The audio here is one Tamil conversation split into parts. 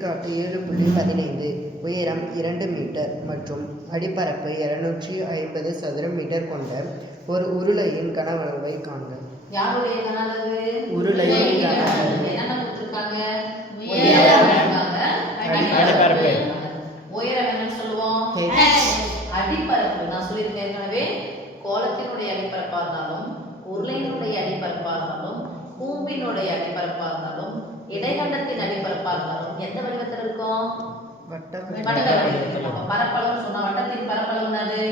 எடுத்துக்காட்டு 7.15 உயரம் 2 மீட்டர் மற்றும் அடிப்பரப்பு 250 சதுர மீட்டர் கொண்ட ஒரு உருளையின் கனஅளவை காண்க. யாருடைய கனஅளவு? உருளையின் கனஅளவு. என்னென்ன கொடுத்திருக்காங்க? அடிப்பரப்பு. உயரம் என்னன்னு சொல்லுவோம்? அடிப்பரப்பு. நான் சொல்லியிருக்கேன் ஏற்கனவே, கோலத்தினுடைய அடிப்பரப்பா இருந்தாலும், உருளையினுடைய அடிப்பரப்பா இருந்தாலும், கூம்பினுடைய அடிப்பரப்பா இருந்தாலும், இடைகண்டத்தின் அடிப்பரப்பா இருந்தாலும் எந்த வடிவத்தில் இருக்கும்? வட்ட வடிவத்தில். அப்ப பரப்பளவு சொன்னா வட்டத்தின் பரப்பளவு என்னது?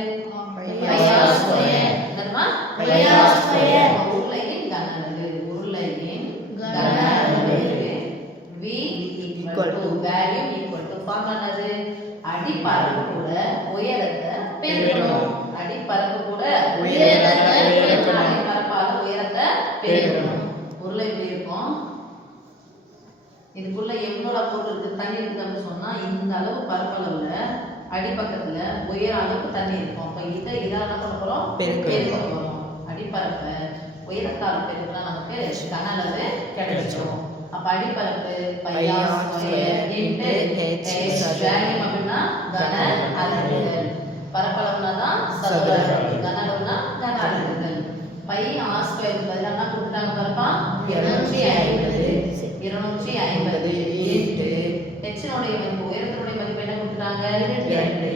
உருளையின் கனஅளவு. உருளையின் கனஅளவு V equal to value equal to formula அடிப்பரப்பு கூட உயரத்தை பெருக்கணும். அடிப்பரப்பு கூட உயரத்தை பெருக்கணும். அடிப்பரப்பால உயரத்தை பெருக்கணும். உருளை இப்படி இருக்கும். இதுக்குள்ள எவ்வளவு பொருள் இருக்கு, தண்ணி இருக்குன்னு சொன்னா இந்த அளவு பரப்பளவுல அடிப்பக்கத்துல உயர அளவுக்கு தண்ணி இருக்கும். அப்ப இதை என்ன பண்ண போறோம்? பெருக்க போறோம். அடிப்பரப்பை உயரத்தால் பெருக்கினா நமக்கு கனஅளவு கிடைச்சிடும். அப்ப அடிப்பரப்பு அப்படின்னா கன அலகுகள், பரப்பளவுனா தான் சதுர அலகுகள், கன அளவுனா கன அலகுகள். பை ஆர் ஸ்கொயர் பதிலாக கொடுத்துட்டாங்க பாருப்பா, 250 இன்ட்டு ஹெச்சினுடைய மதிப்பு, உயரத்தினுடைய மதிப்பு என்ன கொடுத்துட்டாங்க? 2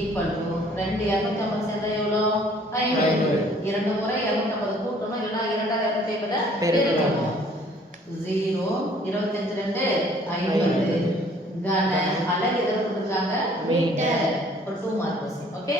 ஈக்குவல் டு 2 250 சேர்ந்தா எவ்வளோ? 500. 2 முறை 250 கூட்டணும், இல்லைன்னா 250 பெருக்கணும். 0 25 2 50 கன அலகு எதில் கொடுத்துருக்காங்க? மீட்டர். 2 மார்க்ஸ். ஓகே.